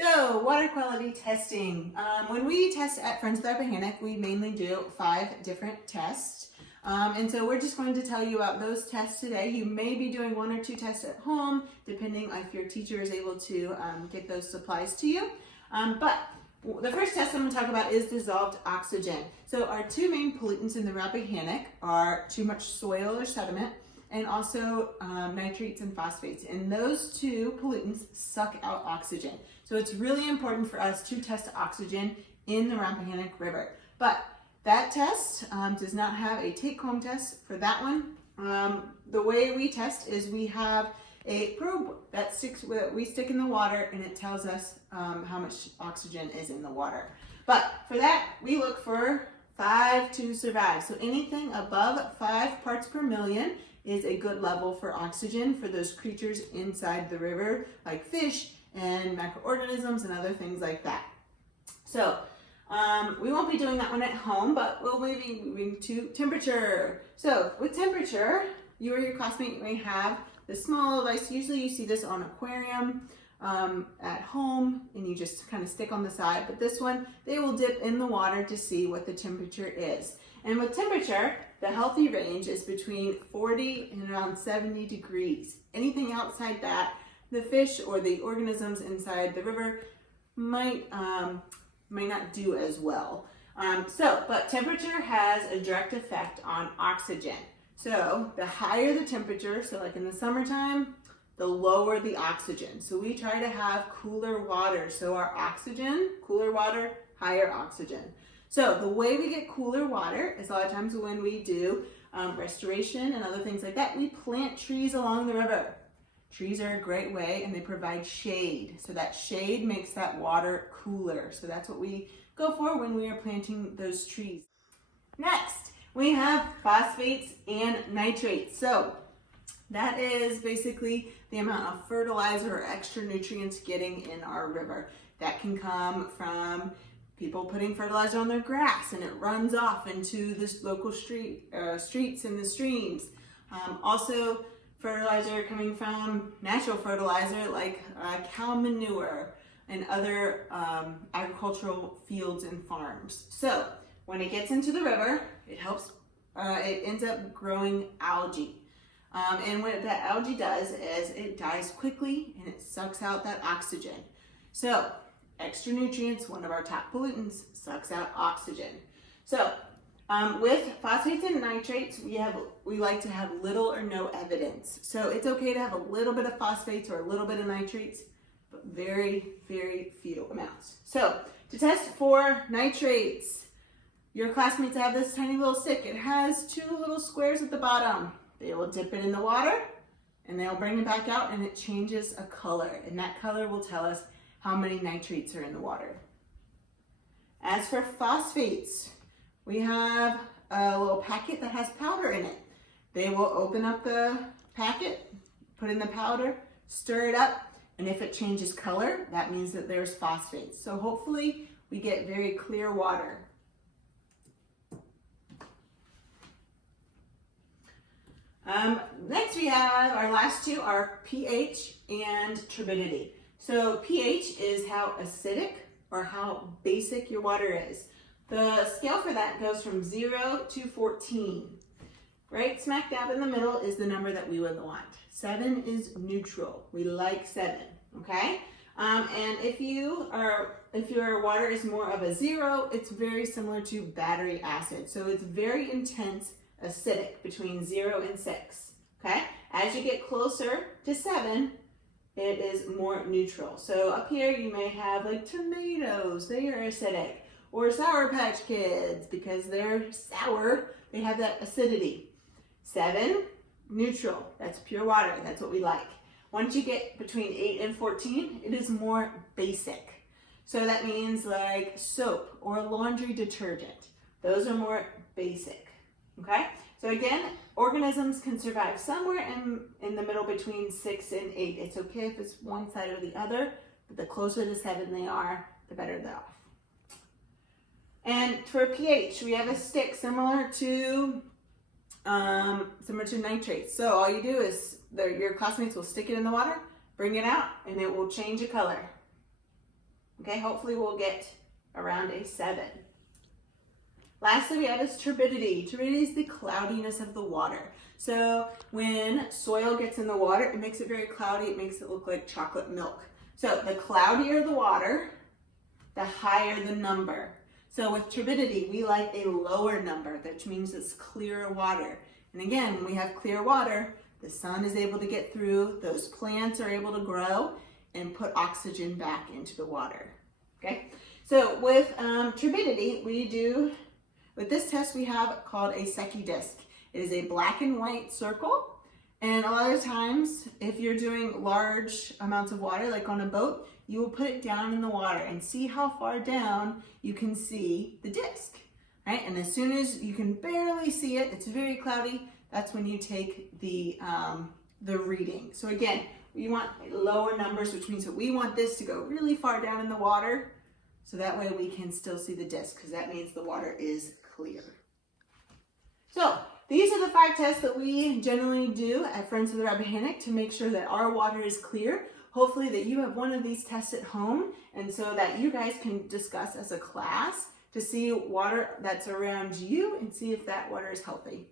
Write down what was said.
So, water quality testing. When we test at Friends of the Rappahannock, we mainly do 5 different tests. And so we're just going to tell you about those tests today. You may be doing 1 or 2 tests at home, depending if your teacher is able to get those supplies to you. But the first test I'm going to talk about is dissolved oxygen. So our 2 main pollutants in the Rappahannock are too much soil or sediment, and also nitrates and phosphates. And those 2 pollutants suck out oxygen. So it's really important for us to test oxygen in the Rappahannock River. But that test does not have a take-home test for that one. The way we test is we have a probe that we stick in the water, and it tells us how much oxygen is in the water. But for that, we look for 5 to survive. So anything above 5 parts per million is a good level for oxygen for those creatures inside the river, like fish and microorganisms and other things like that. So we won't be doing that one at home, but we'll be moving to temperature. So with temperature, you or your classmate may have this small device. Usually you see this on aquarium at home, and you just kind of stick on the side. But this one, they will dip in the water to see what the temperature is. And with temperature, the healthy range is between 40 and around 70 degrees. Anything outside that, the fish or the organisms inside the river might not do as well. But temperature has a direct effect on oxygen. So the higher the temperature, so like in the summertime, the lower the oxygen. So we try to have cooler water. So our oxygen, cooler water, higher oxygen. So the way we get cooler water is a lot of times when we do restoration and other things like that, we plant trees along the river. Trees are a great way, and they provide shade. So that shade makes that water cooler. So that's what we go for when we are planting those trees. Next, we have phosphates and nitrates. So that is basically the amount of fertilizer or extra nutrients getting in our river. That can come from people putting fertilizer on their grass, and it runs off into this local streets and the streams. Also, fertilizer coming from natural fertilizer like cow manure and other agricultural fields and farms. So when it gets into the river, it ends up growing algae. And what that algae does is it dies quickly, and it sucks out that oxygen. So extra nutrients, one of our top pollutants, sucks out oxygen. So with phosphates and nitrates, we like to have little or no evidence. So it's okay to have a little bit of phosphates or a little bit of nitrates, but very, very few amounts. So to test for nitrates, your classmates have this tiny little stick. It has 2 little squares at the bottom. They will dip it in the water, and they'll bring it back out, and it changes a color. And that color will tell us how many nitrates are in the water. As for phosphates, we have a little packet that has powder in it. They will open up the packet, put in the powder, stir it up, and if it changes color, that means that there's phosphates. So hopefully we get very clear water. Next we have our last 2 are pH and turbidity. So pH is how acidic or how basic your water is. The scale for that goes from 0 to 14. Right smack dab in the middle is the number that we would want. 7 is neutral. We like 7, okay? And if your water is more of a 0, it's very similar to battery acid. So it's very intense acidic between 0 and 6, okay? As you get closer to 7, it is more neutral. So up here you may have like tomatoes, they are acidic, or Sour Patch Kids, because they're sour, they have that acidity. 7, neutral, that's pure water, that's what we like. Once you get between 8 and 14, it is more basic. So that means like soap or laundry detergent. Those are more basic. Okay, so again, organisms can survive somewhere in the middle between 6 and 8. It's okay if it's one side or the other, but the closer to 7 they are, the better they're off. And for pH, we have a stick similar to nitrates. So all you do is your classmates will stick it in the water, bring it out, and it will change a color. Okay, hopefully we'll get around a 7. Lastly, we have is turbidity. Turbidity is the cloudiness of the water. So when soil gets in the water, it makes it very cloudy. It makes it look like chocolate milk. So the cloudier the water, the higher the number. So with turbidity, we like a lower number, which means it's clear water. And again, when we have clear water, the sun is able to get through, those plants are able to grow and put oxygen back into the water. Okay, so with turbidity, with this test we have called a Secchi disc. It is a black and white circle, and a lot of times if you're doing large amounts of water, like on a boat, you will put it down in the water and see how far down you can see the disc, right? And as soon as you can barely see it, it's very cloudy, that's when you take the reading. So again, we want lower numbers, which means that we want this to go really far down in the water, so that way we can still see the disc, because that means the water is clear. So these are the 5 tests that we generally do at Friends of the Rappahannock to make sure that our water is clear. Hopefully that you have one of these tests at home, and so that you guys can discuss as a class to see water that's around you and see if that water is healthy.